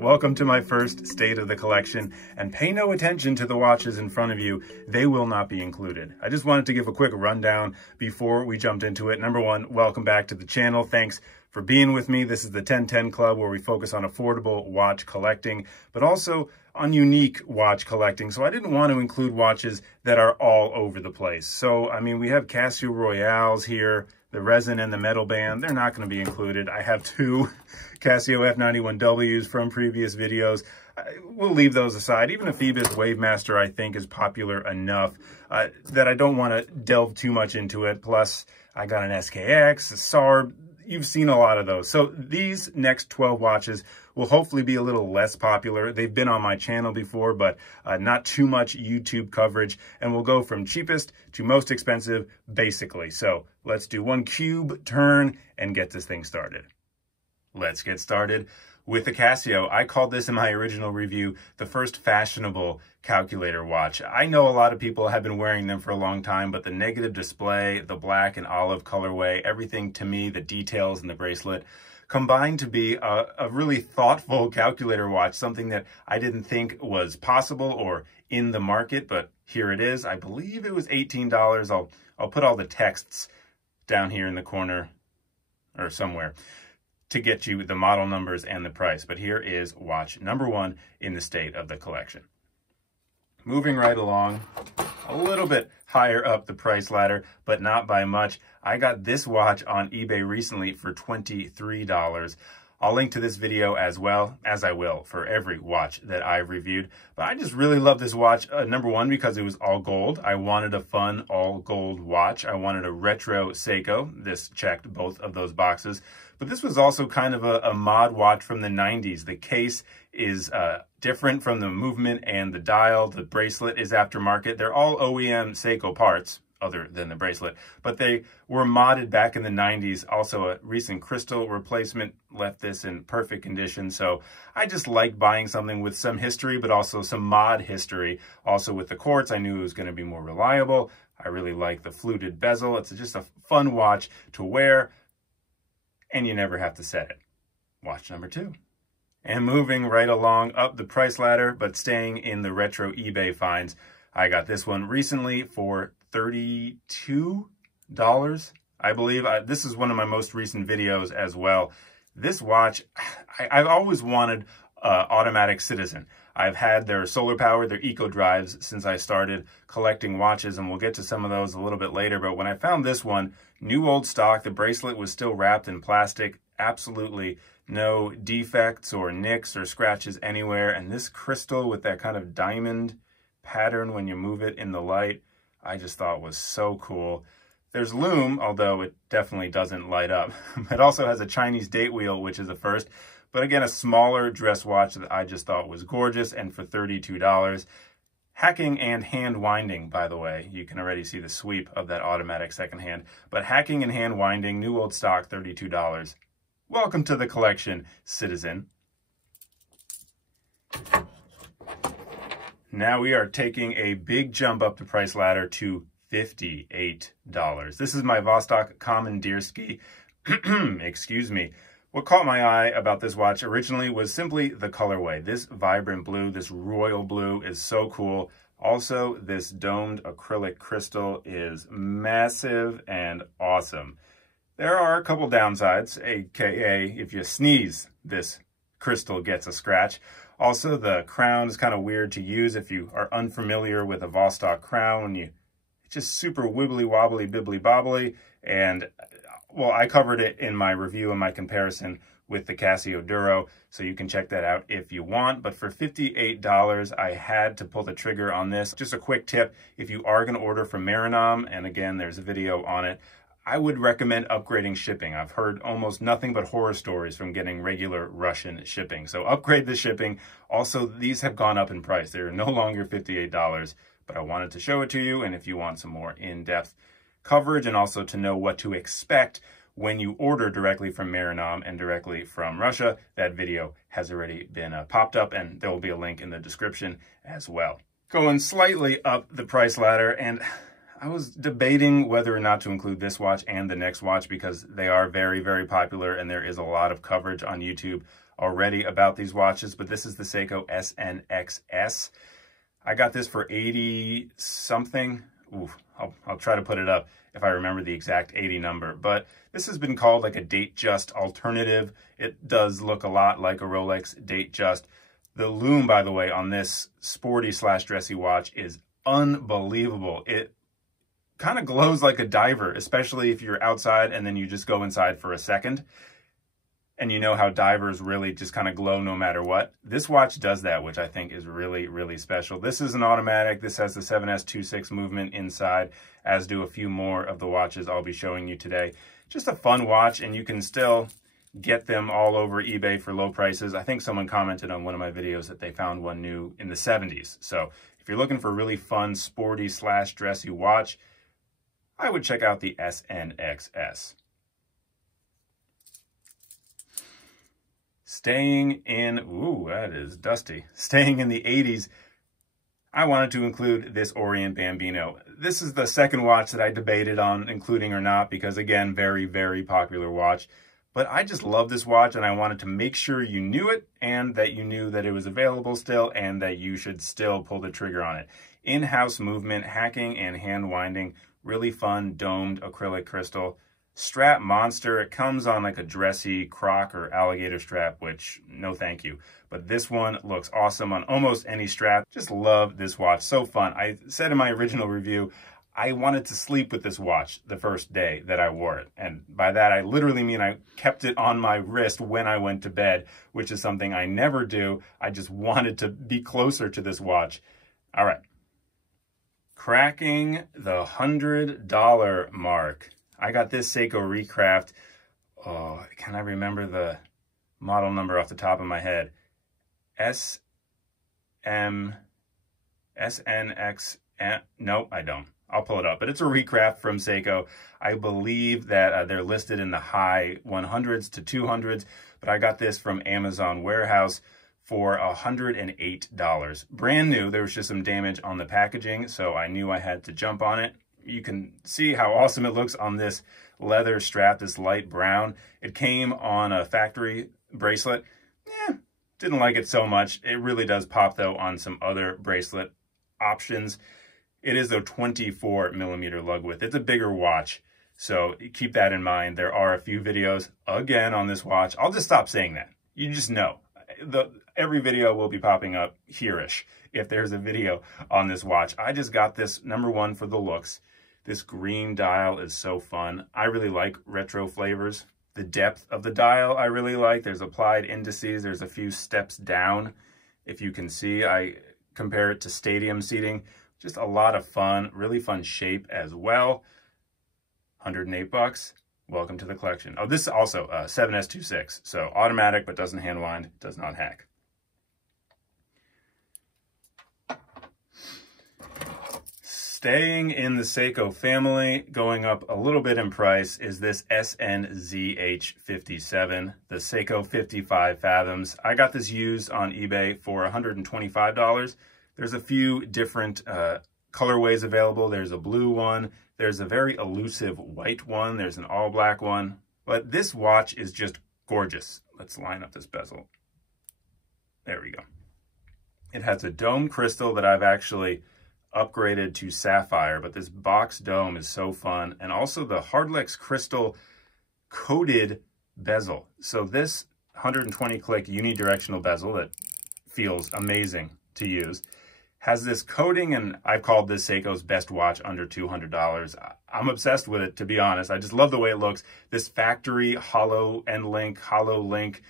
Welcome to my first state of the collection, and pay no attention to the watches in front of you. They will not be included. I just wanted to give a quick rundown before we jumped into it. Number one, welcome back to the channel. Thanks for being with me. This is the 1010 Club, where we focus on affordable watch collecting, but also on unique watch collecting. So I didn't want to include watches that are all over the place. So, I mean, we have Casio Royales here, the resin and the metal band. They're not going to be included. I have two Casio F91Ws from previous videos. We'll leave those aside. Even a Phoebus Wavemaster, I think, is popular enough that I don't want to delve too much into it. Plus, I got an SKX, a SARB. You've seen a lot of those. So these next 12 watches will hopefully be a little less popular. They've been on my channel before, but not too much YouTube coverage. And we'll go from cheapest to most expensive, basically. So let's do one cube turn and get this thing started. Let's get started with the Casio. I called this in my original review the first fashionable calculator watch. I know a lot of people have been wearing them for a long time, but the negative display, the black and olive colorway, everything to me, the details in the bracelet, combined to be a really thoughtful calculator watch, something that I didn't think was possible or in the market, but here it is. I believe it was $18. I'll put all the texts down here in the corner or somewhere to get you the model numbers and the price. But here is watch number one in the state of the collection. Moving right along, a little bit higher up the price ladder, but not by much. I got this watch on eBay recently for $23. I'll link to this video as well, as I will for every watch that I've reviewed. But I just really love this watch, number one, because it was all gold. I wanted a fun all gold watch. I wanted a retro Seiko. This checked both of those boxes. But this was also kind of a mod watch from the 90s. The case is different from the movement and the dial. The bracelet is aftermarket. They're all OEM Seiko parts, other than the bracelet, but they were modded back in the 90s. Also, a recent crystal replacement left this in perfect condition. So I just like buying something with some history, but also some mod history. Also with the quartz, I knew it was going to be more reliable. I really like the fluted bezel. It's just a fun watch to wear, and you never have to set it. Watch number two. And moving right along up the price ladder, but staying in the retro eBay finds, I got this one recently for $32, I believe. This is one of my most recent videos as well. This watch, I've always wanted automatic Citizen. I've had their solar power, their eco drives since I started collecting watches, and we'll get to some of those a little bit later. But when I found this one, new old stock, the bracelet was still wrapped in plastic, absolutely no defects or nicks or scratches anywhere. And this crystal with that kind of diamond pattern when you move it in the light, I just thought was so cool. There's lume, although it definitely doesn't light up. It also has a Chinese date wheel, which is a first. But again, a smaller dress watch that I just thought was gorgeous, and for $32. Hacking and hand winding, by the way. You can already see the sweep of that automatic second hand. But hacking and hand winding, new old stock, $32. Welcome to the collection, Citizen. Now we are taking a big jump up the price ladder to $58. This is my Vostok Komandierski. Excuse me. What caught my eye about this watch originally was simply the colorway. This vibrant blue, this royal blue is so cool. Also, this domed acrylic crystal is massive and awesome. There are a couple downsides, aka if you sneeze, this crystal gets a scratch. Also, the crown is kind of weird to use if you are unfamiliar with a Vostok crown. It's just super wibbly wobbly, bibbly bobbly. And, well, I covered it in my review and my comparison with the Casio Duro, so you can check that out if you want. But for $58, I had to pull the trigger on this. Just a quick tip, if you are going to order from Marinam, and again, there's a video on it, I would recommend upgrading shipping. I've heard almost nothing but horror stories from getting regular Russian shipping. So upgrade the shipping. Also, these have gone up in price. They're no longer $58, but I wanted to show it to you. And if you want some more in-depth coverage and also to know what to expect when you order directly from Marinam and directly from Russia, that video has already been popped up, and there will be a link in the description as well. Going slightly up the price ladder, and I was debating whether or not to include this watch and the next watch because they are very, very popular and there is a lot of coverage on YouTube already about these watches, but this is the Seiko SNXS. I got this for 80 something. Ooh, I'll try to put it up if I remember the exact 80 number, but this has been called like a date just alternative. It does look a lot like a Rolex date just. The lume, by the way, on this sporty / dressy watch is unbelievable. It kind of glows like a diver, especially if you're outside and then you just go inside for a second. And you know how divers really just kind of glow no matter what. This watch does that, which I think is really, really special. This is an automatic. This has the 7S26 movement inside, as do a few more of the watches I'll be showing you today. Just a fun watch, and you can still get them all over eBay for low prices. I think someone commented on one of my videos that they found one new in the 70s. So if you're looking for a really fun, sporty / dressy watch, I would check out the SNXS. Staying in, ooh, that is dusty. Staying in the 80s, I wanted to include this Orient Bambino. This is the second watch that I debated on including or not because, again, very, very popular watch. But I just love this watch and I wanted to make sure you knew it and that you knew that it was available still and that you should still pull the trigger on it. In-house movement, hacking and hand winding, really fun domed acrylic crystal. Strap monster. It comes on like a dressy croc or alligator strap, which no thank you. But this one looks awesome on almost any strap. Just love this watch. So fun. I said in my original review, I wanted to sleep with this watch the first day that I wore it. And by that, I literally mean I kept it on my wrist when I went to bed, which is something I never do. I just wanted to be closer to this watch. All right. Cracking the $100 mark. I got this Seiko Recraft. Oh, can I remember the model number off the top of my head? SNX. Nope, I don't. I'll pull it up. But it's a Recraft from Seiko. I believe that they're listed in the high 100s to 200s. But I got this from Amazon Warehouse for $108. Brand new. There was just some damage on the packaging, so I knew I had to jump on it. You can see how awesome it looks on this leather strap, this light brown. It came on a factory bracelet. Didn't like it so much. It really does pop, though, on some other bracelet options. It is a 24mm lug width. It's a bigger watch, so keep that in mind. There are a few videos, again, on this watch. I'll just stop saying that. You just know. Every video will be popping up here-ish if there's a video on this watch. I just got this, number one, for the looks. This green dial is so fun. I really like retro flavors. The depth of the dial I really like. There's applied indices. There's a few steps down. If you can see, I compare it to stadium seating. Just a lot of fun, really fun shape as well. $108. Welcome to the collection. Oh, this is also 7S26. So automatic, but doesn't hand wind, does not hack. Staying in the Seiko family, going up a little bit in price, is this SNZH57, the Seiko 55 Fathoms. I got this used on eBay for $125. There's a few different colorways available. There's a blue one. There's a very elusive white one. There's an all black one. But this watch is just gorgeous. Let's line up this bezel. There we go. It has a dome crystal that I've actually upgraded to sapphire, but this box dome is so fun. And also the Hardlex crystal coated bezel. So this 120 click unidirectional bezel that feels amazing to use has this coating, and I've called this Seiko's best watch under $200. I'm obsessed with it, to be honest. I just love the way it looks. This factory hollow link,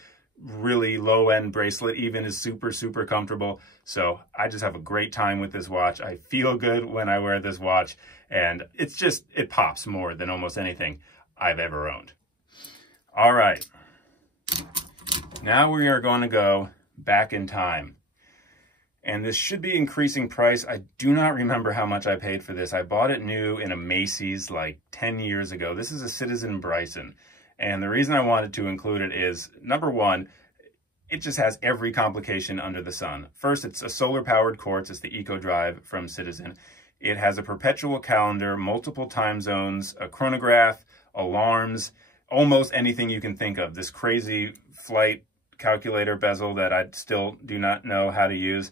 really low-end bracelet even is super, super comfortable. So I just have a great time with this watch. I feel good when I wear this watch, and it's just, it pops more than almost anything I've ever owned. All right. Now we are going to go back in time. And this should be increasing price. I do not remember how much I paid for this. I bought it new in a Macy's like 10 years ago. This is a Citizen Bryson. And the reason I wanted to include it is, number one, it just has every complication under the sun. First, it's a solar-powered quartz. It's the Eco Drive from Citizen. It has a perpetual calendar, multiple time zones, a chronograph, alarms, almost anything you can think of. This crazy flight calculator bezel that I still do not know how to use.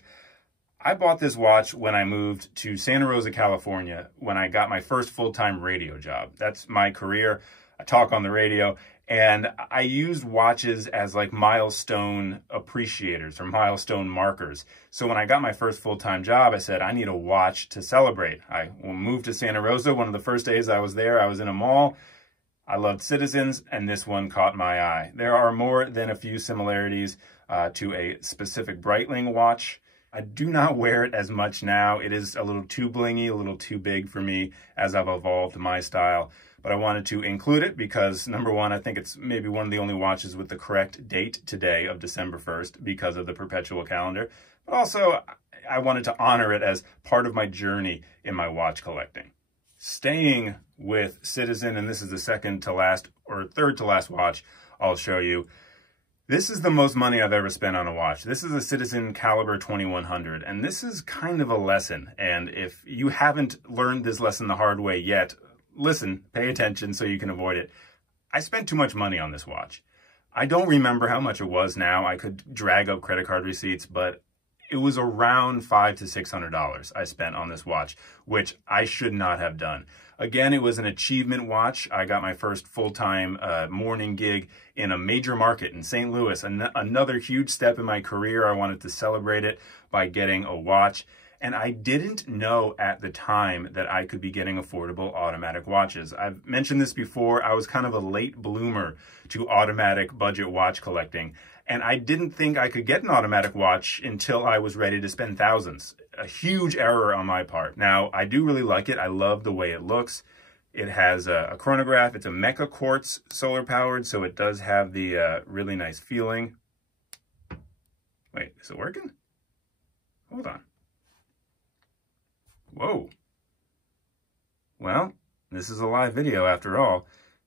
I bought this watch when I moved to Santa Rosa, California, when I got my first full-time radio job. That's my career. I talk on the radio, and I used watches as like milestone appreciators or milestone markers. So when I got my first full-time job, I said, I need a watch to celebrate. I moved to Santa Rosa. One of the first days I was there, I was in a mall. I loved Citizens, and this one caught my eye. There are more than a few similarities to a specific Breitling watch. I do not wear it as much now. It is a little too blingy, a little too big for me as I've evolved my style. But I wanted to include it because, number one, I think it's maybe one of the only watches with the correct date today of December 1st because of the perpetual calendar. But also, I wanted to honor it as part of my journey in my watch collecting. Staying with Citizen, and this is the second to last or third to last watch I'll show you. This is the most money I've ever spent on a watch. This is a Citizen Caliber 2100, and this is kind of a lesson. And if you haven't learned this lesson the hard way yet, listen, pay attention so you can avoid it. I spent too much money on this watch. I don't remember how much it was now. I could drag up credit card receipts, but it was around $500 to $600 I spent on this watch, which I should not have done. Again, it was an achievement watch. I got my first full-time morning gig in a major market in St. Louis. Another huge step in my career. I wanted to celebrate it by getting a watch. And I didn't know at the time that I could be getting affordable automatic watches. I've mentioned this before. I was kind of a late bloomer to automatic budget watch collecting. And I didn't think I could get an automatic watch until I was ready to spend thousands. A huge error on my part. Now, I do really like it. I love the way it looks. It has a chronograph. It's a Mecha Quartz solar powered, so it does have the really nice feeling. Wait, is it working? Hold on. Whoa. Well, this is a live video after all.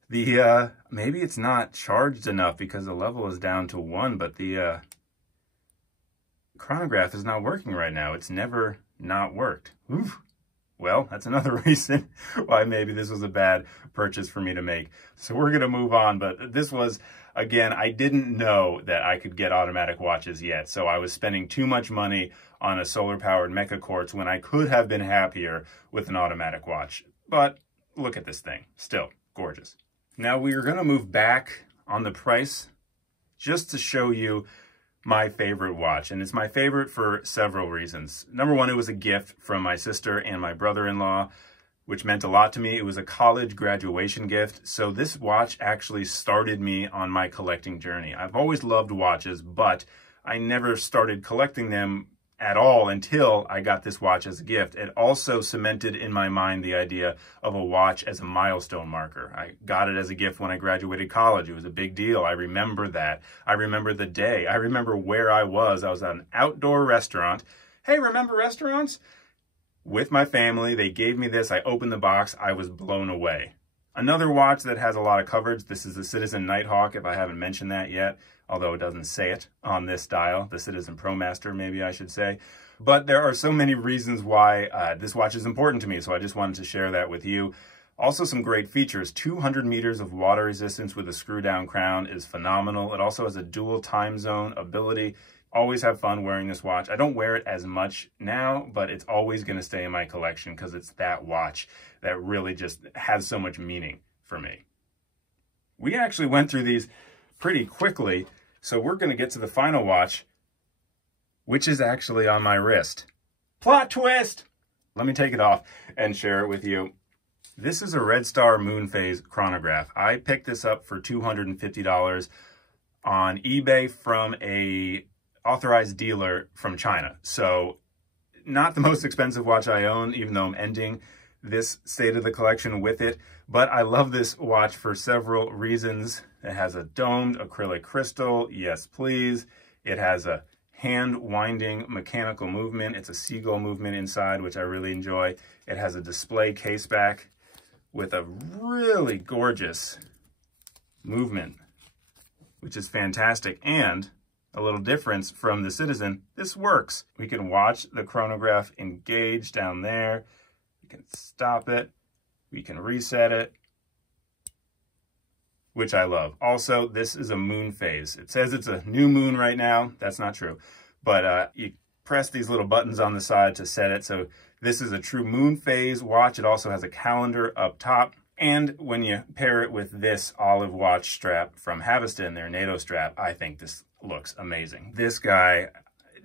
The, maybe it's not charged enough because the level is down to 1, but the, chronograph is not working right now. It's never not worked. Oof. Well, that's another reason why maybe this was a bad purchase for me to make. So we're going to move on, but this was, again, I didn't know that I could get automatic watches yet. So I was spending too much money on a solar-powered Mecha Quartz when I could have been happier with an automatic watch. But look at this thing. Still gorgeous. Now we are going to move back on the price just to show you my favorite watch. And it's my favorite for several reasons. Number one, it was a gift from my sister and my brother-in-law, which meant a lot to me. It was a college graduation gift. So this watch actually started me on my collecting journey. I've always loved watches, but I never started collecting them at all until I got this watch as a gift. It also cemented in my mind the idea of a watch as a milestone marker. I got it as a gift when I graduated college. It was a big deal. I remember that. I remember the day. I remember where I was. I was at an outdoor restaurant. Hey, remember restaurants? With my family, they gave me this. I opened the box. I was blown away. Another watch that has a lot of coverage. This is the Citizen Nighthawk, if I haven't mentioned that yet, although it doesn't say it on this dial. The Citizen ProMaster, maybe I should say. But there are so many reasons why this watch is important to me, so I just wanted to share that with you. Also, some great features. 200 meters of water resistance with a screw-down crown is phenomenal. It also has a dual time zone ability. Always have fun wearing this watch. I don't wear it as much now, but it's always going to stay in my collection because it's that watch that really just has so much meaning for me. We actually went through these pretty quickly, so we're going to get to the final watch, which is actually on my wrist. Plot twist! Let me take it off and share it with you. This is a Red Star Moon Phase chronograph. I picked this up for $250 on eBay from a authorized dealer from China. So not the most expensive watch I own, even though I'm ending this state of the collection with it. But I love this watch for several reasons. It has a domed acrylic crystal. Yes, please. It has a hand winding mechanical movement. It's a seagull movement inside, which I really enjoy. It has a display case back with a really gorgeous movement, which is fantastic. And a little difference from the Citizen, this works. We can watch the chronograph engage down there. can stop it. We can reset it, which I love. Also, this is a moon phase. It says it's a new moon right now. That's not true. But you press these little buttons on the side to set it. So this is a true moon phase watch. It also has a calendar up top. And when you pair it with this olive watch strap from Haveston, their NATO strap, I think this looks amazing. This guy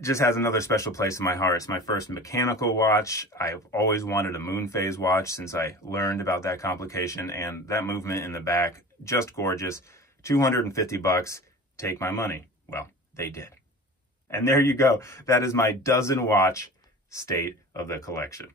just has another special place in my heart. It's my first mechanical watch. I've always wanted a moon phase watch since I learned about that complication, and that movement in the back, just gorgeous. 250 bucks, take my money. Well, they did. And there you go. That is my dozen watch state of the collection.